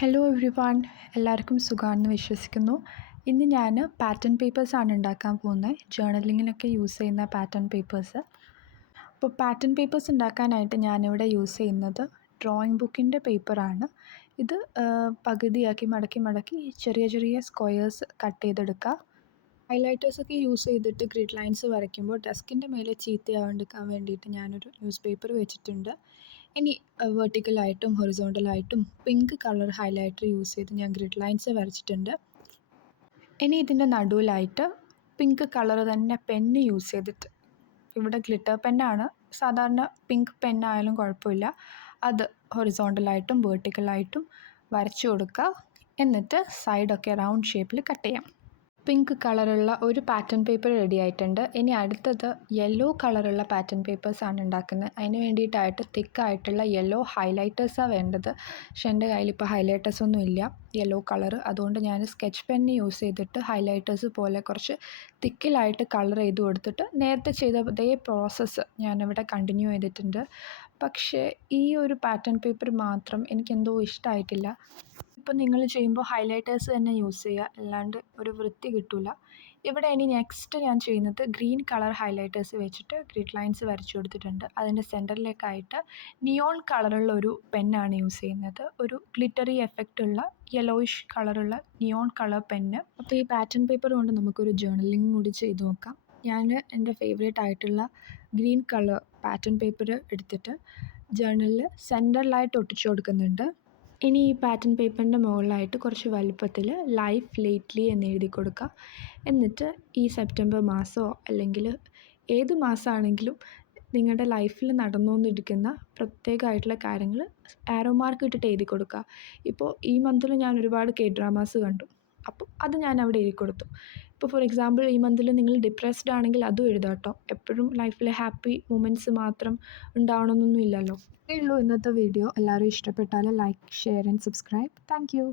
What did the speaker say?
Hello every one, എല്ലാവർക്കും സുഖമാണെന്ന് വിശ്വസിക്കുന്നു. ഇന്ന് ഞാൻ പാറ്റേൺ പേപ്പേഴ്സാണ് ഉണ്ടാക്കാൻ പോകുന്നത്. ജേർണലിങ്ങിനൊക്കെ യൂസ് ചെയ്യുന്ന പാറ്റേൺ പേപ്പേഴ്സ്. അപ്പോൾ പാറ്റേൺ പേപ്പേഴ്സ് ഉണ്ടാക്കാനായിട്ട് ഞാനിവിടെ യൂസ് ചെയ്യുന്നത് ഡ്രോയിങ് ബുക്കിൻ്റെ പേപ്പറാണ്. ഇത് പകുതിയാക്കി മടക്കി ചെറിയ ചെറിയ സ്ക്വയേഴ്സ് കട്ട് ചെയ്തെടുക്കുക. ഹൈലൈറ്റേഴ്സൊക്കെ യൂസ് ചെയ്തിട്ട് ഗ്രിഡ് ലൈൻസ് വരയ്ക്കുമ്പോൾ ഡെസ്കിൻ്റെ മേലെ ചീത്തയാവാണ്ടിരിക്കാൻ വേണ്ടിയിട്ട് ഞാനൊരു ന്യൂസ് പേപ്പർ വെച്ചിട്ടുണ്ട്. ഇനി വെർട്ടിക്കലായിട്ടും ഹൊറിസോണ്ടലായിട്ടും പിങ്ക് കളർ ഹൈലൈറ്റർ യൂസ് ചെയ്ത് ഞാൻ ഗ്രിഡ് ലൈൻസ് വരച്ചിട്ടുണ്ട്. ഇനി ഇതിൻ്റെ നടുവിലായിട്ട് പിങ്ക് കളർ തന്നെ പെന്ന് യൂസ് ചെയ്തിട്ട്, ഇവിടെ ഗ്ലിറ്റർ പെന്നാണ്, സാധാരണ പിങ്ക് പെന്നായാലും കുഴപ്പമില്ല, അത് ഹൊറിസോണ്ടലായിട്ടും വെർട്ടിക്കലായിട്ടും വരച്ചു കൊടുക്കുക. എന്നിട്ട് സൈഡൊക്കെ റൗണ്ട് ഷേപ്പിൽ കട്ട് ചെയ്യാം. പിങ്ക് കളറുള്ള ഒരു പാറ്റേൺ പേപ്പർ റെഡി ആയിട്ടുണ്ട്. ഇനി അടുത്തത് യെല്ലോ കളറുള്ള പാറ്റേൺ പേപ്പേഴ്സാണ് ഉണ്ടാക്കുന്നത്. അതിന് വേണ്ടിയിട്ടായിട്ട് തിക്കായിട്ടുള്ള യെല്ലോ ഹൈലൈറ്റേഴ്സാണ് വേണ്ടത്. പക്ഷേ എൻ്റെ കയ്യിലിപ്പോൾ ഹൈലൈറ്റേഴ്സ് ഒന്നും ഇല്ല യെല്ലോ കളർ. അതുകൊണ്ട് ഞാൻ സ്കെച്ച് പെന്ന് യൂസ് ചെയ്തിട്ട് ഹൈലൈറ്റേഴ്സ് പോലെ കുറച്ച് തിക്കിലായിട്ട് കളർ ചെയ്ത് കൊടുത്തിട്ട് നേരത്തെ ചെയ്ത അതേ പ്രോസസ്സ് ഞാനിവിടെ കണ്ടിന്യൂ ചെയ്തിട്ടുണ്ട്. പക്ഷേ ഈ ഒരു പാറ്റേൺ പേപ്പർ മാത്രം എനിക്കെന്തോ ഇഷ്ടമായിട്ടില്ല. ഇപ്പോൾ നിങ്ങൾ ചെയ്യുമ്പോൾ ഹൈലൈറ്റേഴ്സ് തന്നെ യൂസ് ചെയ്യുക, അല്ലാണ്ട് ഒരു വൃത്തി കിട്ടില്ല. ഇവിടെ ഇനി നെക്സ്റ്റ് ഞാൻ ചെയ്യുന്നത് ഗ്രീൻ കളർ ഹൈലൈറ്റേഴ്സ് വെച്ചിട്ട് ഗ്രിഡ് ലൈൻസ് വരച്ചു കൊടുത്തിട്ടുണ്ട്. അതിൻ്റെ സെൻറ്ററിലേക്കായിട്ട് നിയോൺ കളറുള്ള ഒരു പെന്നാണ് യൂസ് ചെയ്യുന്നത്. ഒരു ഗ്ലിറ്ററി എഫക്റ്റ് ഉള്ള യെല്ലോയിഷ് കളറുള്ള നിയോൺ കളർ പെന്ന്. അപ്പോൾ ഈ പാറ്റേൺ പേപ്പർ കൊണ്ട് നമുക്കൊരു ജേർണലിംഗ് കൂടി ചെയ്ത് നോക്കാം. ഞാൻ എൻ്റെ ഫേവറേറ്റ് ആയിട്ടുള്ള ഗ്രീൻ കളർ പാറ്റേൺ പേപ്പർ എടുത്തിട്ട് ജേർണലിൽ സെൻറ്ററിലായിട്ട് ഒട്ടിച്ചു കൊടുക്കുന്നുണ്ട്. ഇനി ഈ പാറ്റേൺ പേപ്പറിൻ്റെ മുകളിലായിട്ട് കുറച്ച് വലുപ്പത്തിൽ ലൈഫ് ലേറ്റ്ലി എന്ന് എഴുതി കൊടുക്കുക. എന്നിട്ട് ഈ സെപ്റ്റംബർ മാസമോ അല്ലെങ്കിൽ ഏത് മാസമാണെങ്കിലും നിങ്ങളുടെ ലൈഫിൽ നടന്നുകൊണ്ടിരിക്കുന്ന പ്രത്യേകമായിട്ടുള്ള കാര്യങ്ങൾ ആരോ മാർക്ക് ഇട്ടിട്ട് എഴുതി കൊടുക്കുക. ഇപ്പോൾ ഈ മന്തിൽ ഞാൻ ഒരുപാട് K-ഡ്രാമാസ് കണ്ടു, അപ്പോൾ അത് ഞാൻ അവിടെ എഴുതി കൊടുത്തു. ഇപ്പോൾ ഫോർ എക്സാമ്പിൾ ഈ മന്തിൽ നിങ്ങൾ ഡിപ്രസ്ഡ് ആണെങ്കിൽ അതും എഴുതാം കേട്ടോ. എപ്പോഴും ലൈഫിൽ ഹാപ്പി മൊമെൻറ്റ്സ് മാത്രം ഉണ്ടാവണമെന്നൊന്നും ഇല്ലല്ലോ. ഇത്രയേ ഉള്ളൂ ഇന്നത്തെ വീഡിയോ. എല്ലാവരും ഇഷ്ടപ്പെട്ടാൽ like, share and subscribe. Thank you.